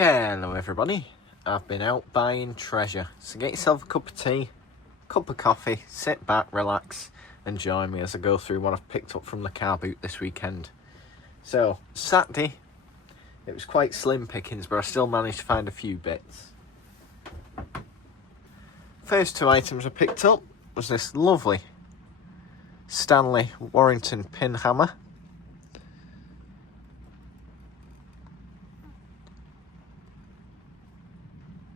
Hello everybody, I've been out buying treasure, so get yourself a cup of tea, cup of coffee, sit back, relax and join me as I go through what I've picked up from the Carboot this weekend. So, Saturday, it was quite slim pickings, but I still managed to find a few bits. First two items I picked up was this lovely Stanley Warrington pin hammer.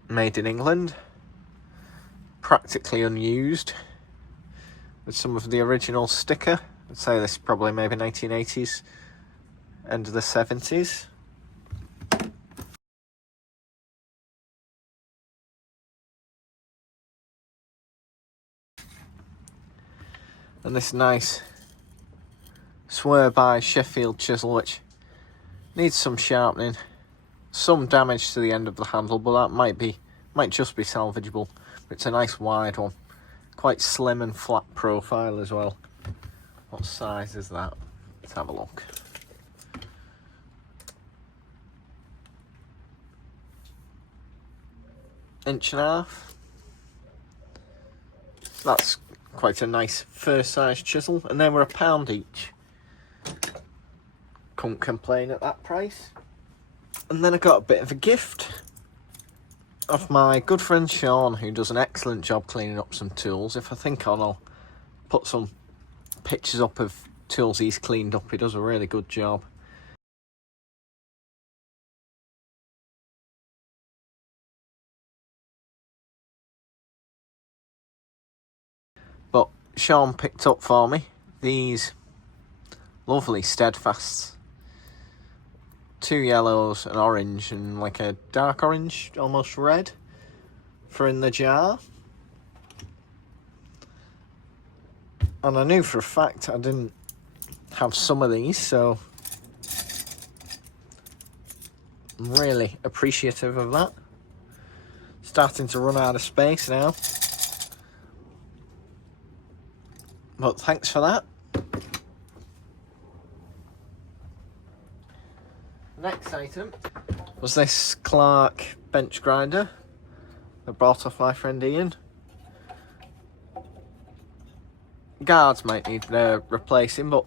Made in England, practically unused, with some of the original sticker. I'd say this is probably maybe 1980s, end of the 70s. And this nice swear by Sheffield chisel, which needs some sharpening, some damage to the end of the handle, but that might just be salvageable. But it's a nice wide one, quite slim and flat profile as well. What size is that? Let's have a look. Inch and a half. That's quite a nice first size chisel, and they were £1 each. Couldn't complain at that price. And then I got a bit of a gift of my good friend Sean, who does an excellent job cleaning up some tools. If I think on, I'll put some pictures up of tools he's cleaned up. He does a really good job. But Sean picked up for me these lovely steadfasts. 2 yellows, an orange, and like a dark orange, almost red, for in the jar. And I knew for a fact I didn't have some of these, so I'm really appreciative of that. Starting to run out of space now, but thanks for that. Next item was this Clark bench grinder I bought off my friend Ian. Guards might need replacing, but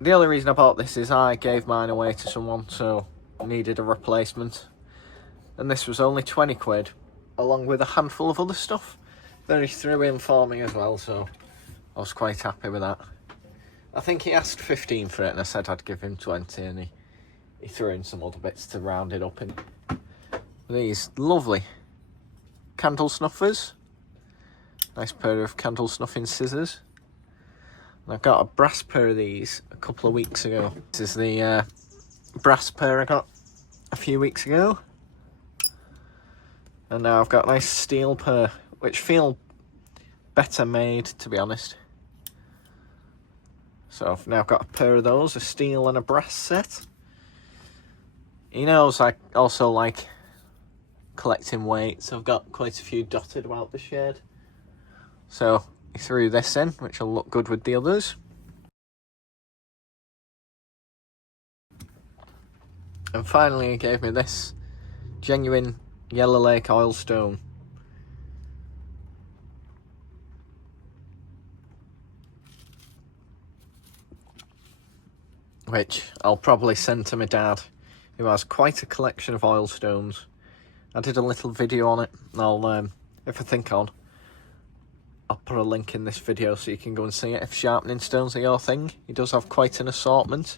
the only reason I bought this is I gave mine away to someone, so I needed a replacement. And this was only 20 quid, along with a handful of other stuff that he threw in for me as well, so I was quite happy with that. I think he asked 15 for it, and I said I'd give him 20, and he threw in some other bits to round it up in. These lovely candle snuffers. Nice pair of candle snuffing scissors. And I got a brass pair of these a couple of weeks ago. This is the brass pair I got a few weeks ago. And now I've got a nice steel pair, which feel better made, to be honest. So I've now got a pair of those, a steel and a brass set. He knows I also like collecting weights. I've got quite a few dotted about the shed. So he threw this in, which will look good with the others. And finally he gave me this genuine Yellow Lake oil stone. Which I'll probably send to my dad, who has quite a collection of oil stones. I did a little video on it. I'll, if I think on, I'll put a link in this video so you can go and see it if sharpening stones are your thing. He does have quite an assortment.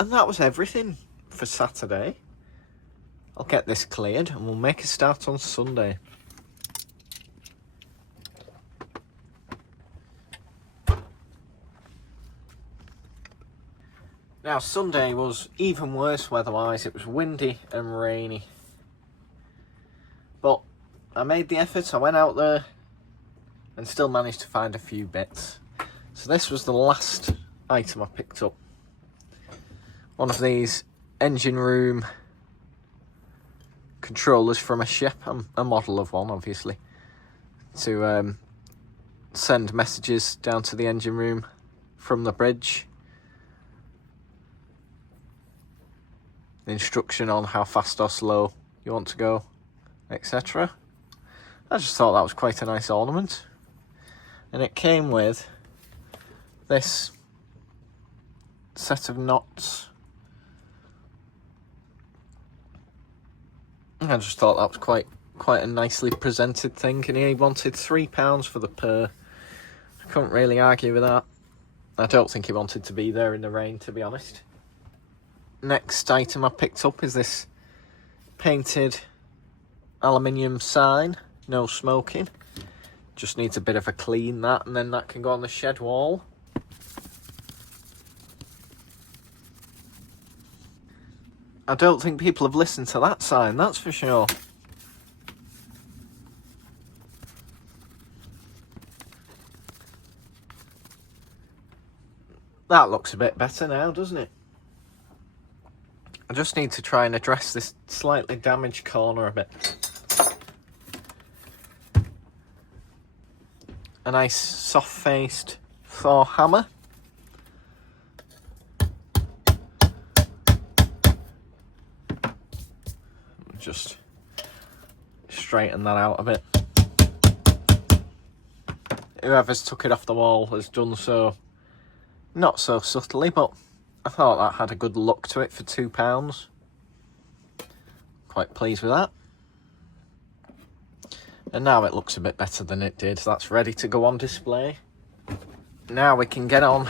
And that was everything for Saturday. I'll get this cleared and we'll make a start on Sunday. Now, Sunday was even worse weather-wise. It was windy and rainy. But I made the effort. I went out there and still managed to find a few bits. So this was the last item I picked up. One of these engine room controllers from a ship. A model of one, obviously. To send messages down to the engine room from the bridge. Instruction on how fast or slow you want to go, etc. I just thought that was quite a nice ornament. And it came with this set of knots. I just thought that was quite a nicely presented thing, and he wanted £3 for the pair. I couldn't really argue with that. I don't think he wanted to be there in the rain, to be honest. Next item I picked up is this painted aluminium sign, no smoking. Just needs a bit of a clean, that, and then that can go on the shed wall. I don't think people have listened to that sign, that's for sure. That looks a bit better now, doesn't it? I just need to try and address this slightly damaged corner a bit. A nice soft-faced Thor hammer. Just straighten that out a bit. Whoever's took it off the wall has done so not so subtly, but I thought that had a good look to it for £2. Quite pleased with that. And now it looks a bit better than it did. That's ready to go on display. Now we can get on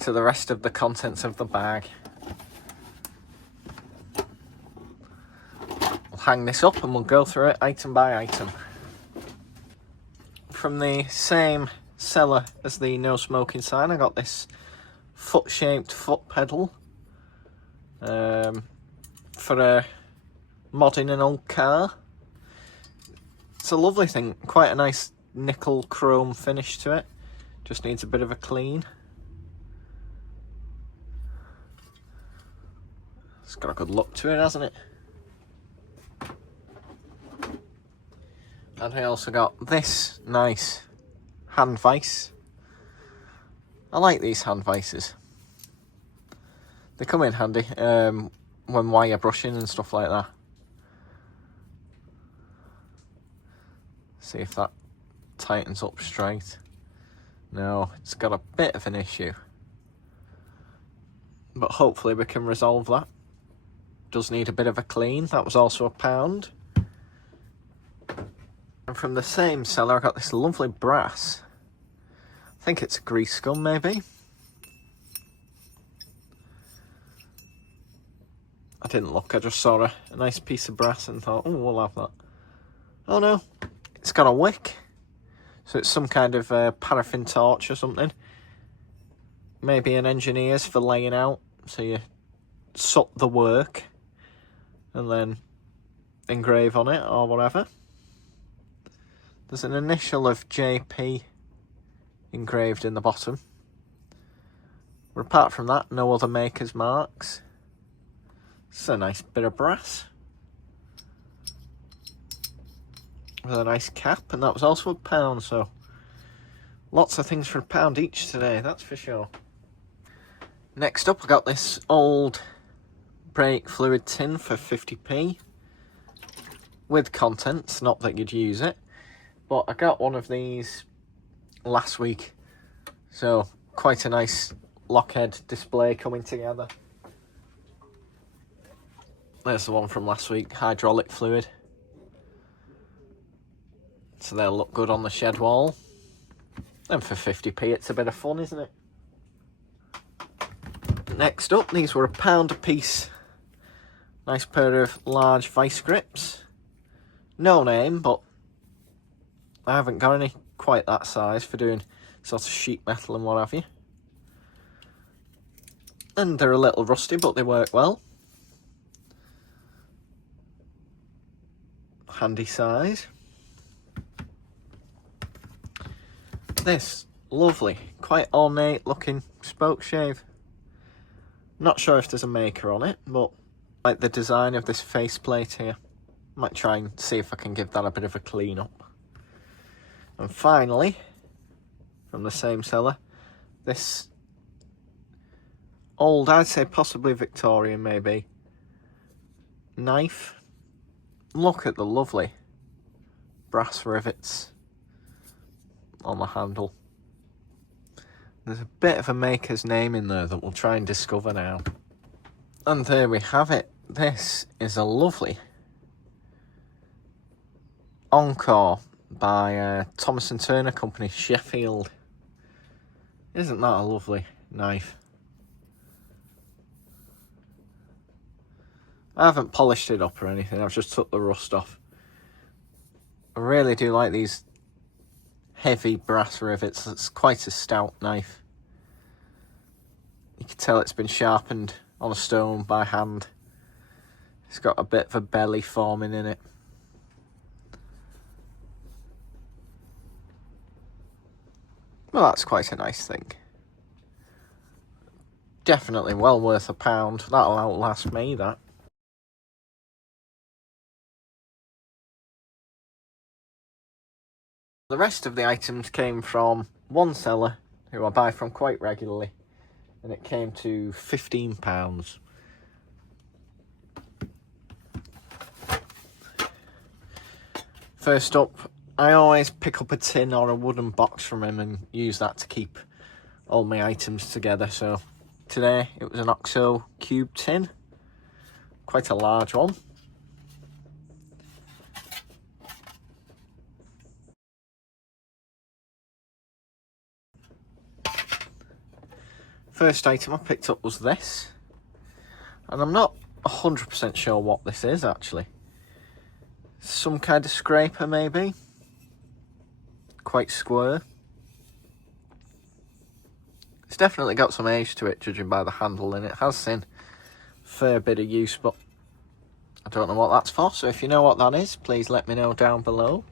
to the rest of the contents of the bag. We'll hang this up and we'll go through it item by item. From the same seller as the no smoking sign, I got this foot-shaped foot pedal for modding an old car. It's a lovely thing, quite a nice nickel chrome finish to it. Just needs a bit of a clean. It's got a good look to it, hasn't it? And I also got this nice hand vise. I like these hand vices. They come in handy when wire brushing and stuff like that. See if that tightens up straight. No, it's got a bit of an issue. But hopefully we can resolve that. Does need a bit of a clean. That was also £1. And from the same seller I got this lovely brass. I think it's a grease gun maybe. I didn't look, I just saw a nice piece of brass and thought, oh, we'll have that. Oh no, it's got a wick. So it's some kind of paraffin torch or something. Maybe an engineer's for laying out. So you sut the work and then engrave on it or whatever. There's an initial of JP engraved in the bottom. But apart from that, no other maker's marks. It's a nice bit of brass. With a nice cap, and that was also £1, so lots of things for £1 each today, that's for sure. Next up, I got this old brake fluid tin for 50p. With contents, not that you'd use it. But I got one of these last week, so quite a nice lockhead display coming together. There's the one from last week, hydraulic fluid. So they'll look good on the shed wall. And for 50p it's a bit of fun, isn't it? Next up, these were £1 a piece. Nice pair of large vice grips. No name, but I haven't got any quite that size for doing sort of sheet metal and what have you. And they're a little rusty, but they work well. Handy size. This lovely, quite ornate looking spoke shave. Not sure if there's a maker on it, but I like the design of this faceplate here. Might try and see if I can give that a bit of a clean up. And finally, from the same seller. This old, I'd say possibly Victorian maybe, knife. Look at the lovely brass rivets on the handle. There's a bit of a maker's name in there that we'll try and discover now. And there we have it. This is a lovely Encore by Thomas & Turner Company, Sheffield. Isn't that a lovely knife? I haven't polished it up or anything, I've just took the rust off. I really do like these heavy brass rivets. It's quite a stout knife. You can tell it's been sharpened on a stone by hand. It's got a bit of a belly forming in it. Well, that's quite a nice thing. Definitely well worth £1. That'll outlast me, that. The rest of the items came from one seller who I buy from quite regularly, and it came to £15. First up, I always pick up a tin or a wooden box from him and use that to keep all my items together. So today it was an OXO cube tin, quite a large one. First item I picked up was this, and I'm not 100% sure what this is actually. Some kind of scraper maybe, quite square. It's definitely got some age to it judging by the handle, and it has seen a fair bit of use, but I don't know what that's for, so if you know what that is, please let me know down below.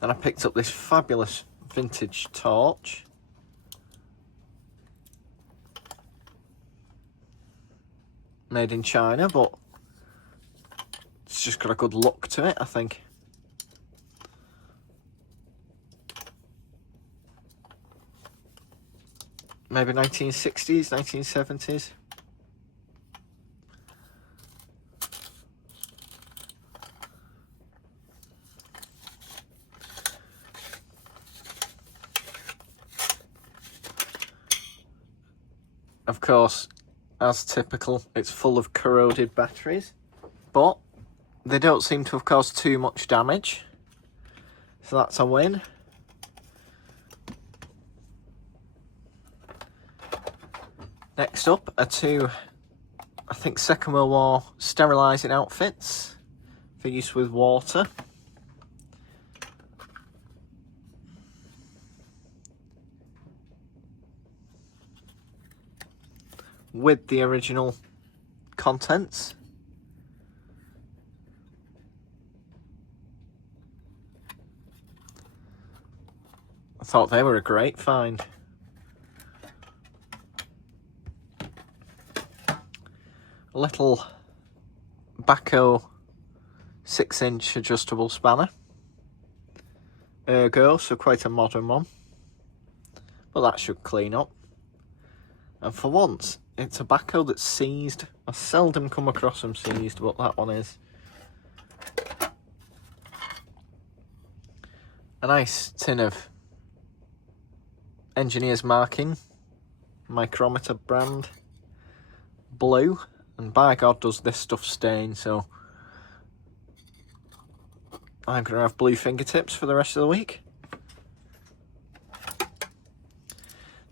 Then I picked up this fabulous vintage torch. Made in China, but it's just got a good look to it, I think. Maybe 1960s, 1970s. Of course, as typical, it's full of corroded batteries, but they don't seem to have caused too much damage, so that's a win. Next up are two, I think, Second World War sterilising outfits for use with water. With the original contents. I thought they were a great find. A little Baco 6-inch adjustable spanner. Ergo, so quite a modern one. But that should clean up. And for once, it's a Baco that's seized. I seldom come across them seized, but that one is. A nice tin of Engineer's Marking, micrometer brand, blue, and by God does this stuff stain, so I'm going to have blue fingertips for the rest of the week.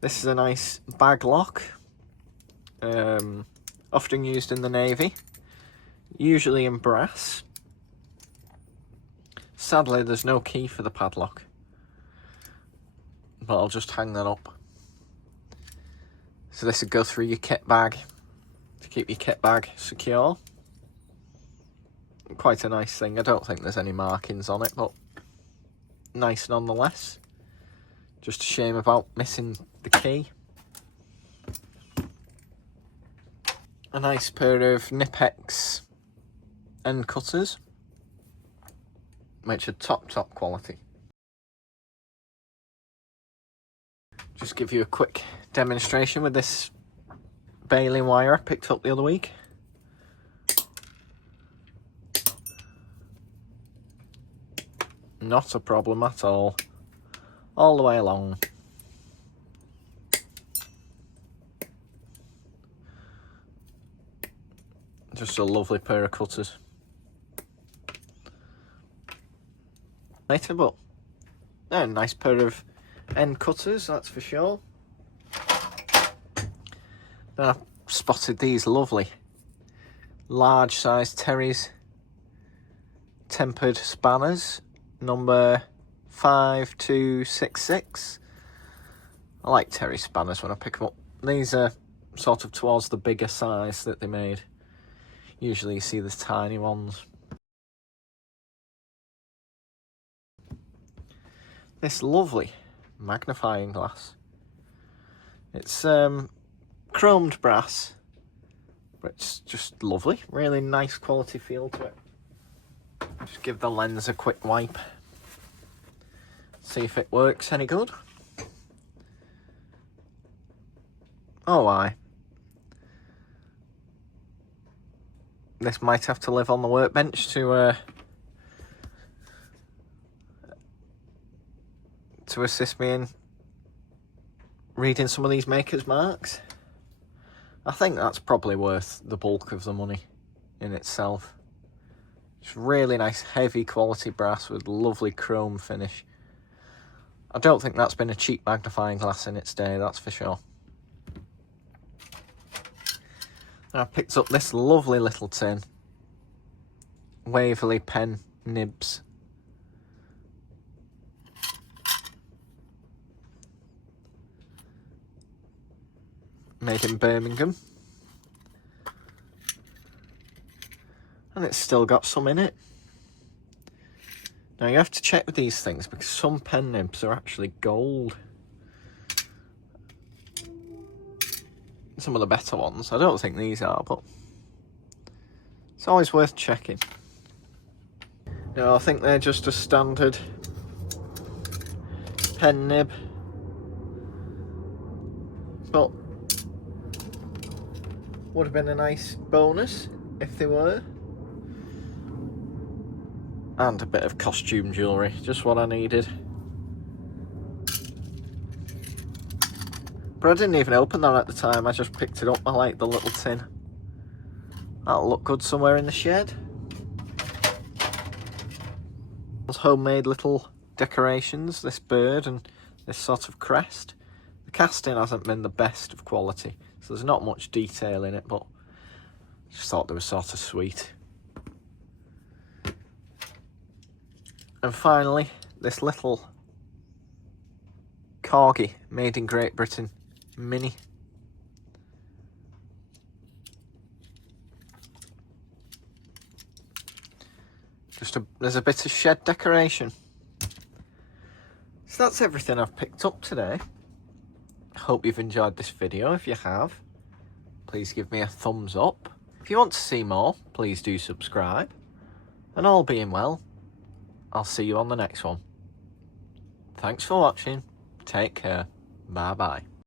This is a nice bag lock, often used in the Navy, usually in brass. Sadly, there's no key for the padlock, but I'll just hang that up. So this would go through your kit bag to keep your kit bag secure. Quite a nice thing. I don't think there's any markings on it, but nice nonetheless. Just a shame about missing the key. A nice pair of Nipex end cutters, which are top quality. Just give you a quick demonstration with this baling wire I picked up the other week. Not a problem at all the way along. Just a lovely pair of cutters. Later, but a nice pair of end cutters, that's for sure. Then I spotted these lovely large size Terry's tempered spanners, number 5266. I like Terry spanners when I pick them up. These are sort of towards the bigger size that they made. Usually you see the tiny ones. This lovely magnifying glass. It's chromed brass, but it's just lovely. Really nice quality feel to it. Just give the lens a quick wipe. See if it works any good. Oh, aye. This might have to live on the workbench to assist me in reading some of these makers' marks. I think that's probably worth the bulk of the money in itself. It's really nice, heavy quality brass with lovely chrome finish. I don't think that's been a cheap magnifying glass in its day, that's for sure. I picked up this lovely little tin. Waverley pen nibs. Made in Birmingham. And it's still got some in it. Now you have to check with these things because some pen nibs are actually gold. Some of the better ones. I don't think these are, but it's always worth checking. No, I think they're just a standard pen nib. But would have been a nice bonus if they were. And a bit of costume jewellery, just what I needed. But I didn't even open that at the time, I just picked it up. I like the little tin. That'll look good somewhere in the shed. Homemade little decorations, this bird and this sort of crest. The casting hasn't been the best of quality, so there's not much detail in it, but I just thought they were sort of sweet. And finally, this little corgi made in Great Britain mini. There's a bit of shed decoration. So that's everything I've picked up today. Hope you've enjoyed this video. If you have, please give me a thumbs up. If you want to see more, please do subscribe. And all being well, I'll see you on the next one. Thanks for watching. Take care. Bye bye.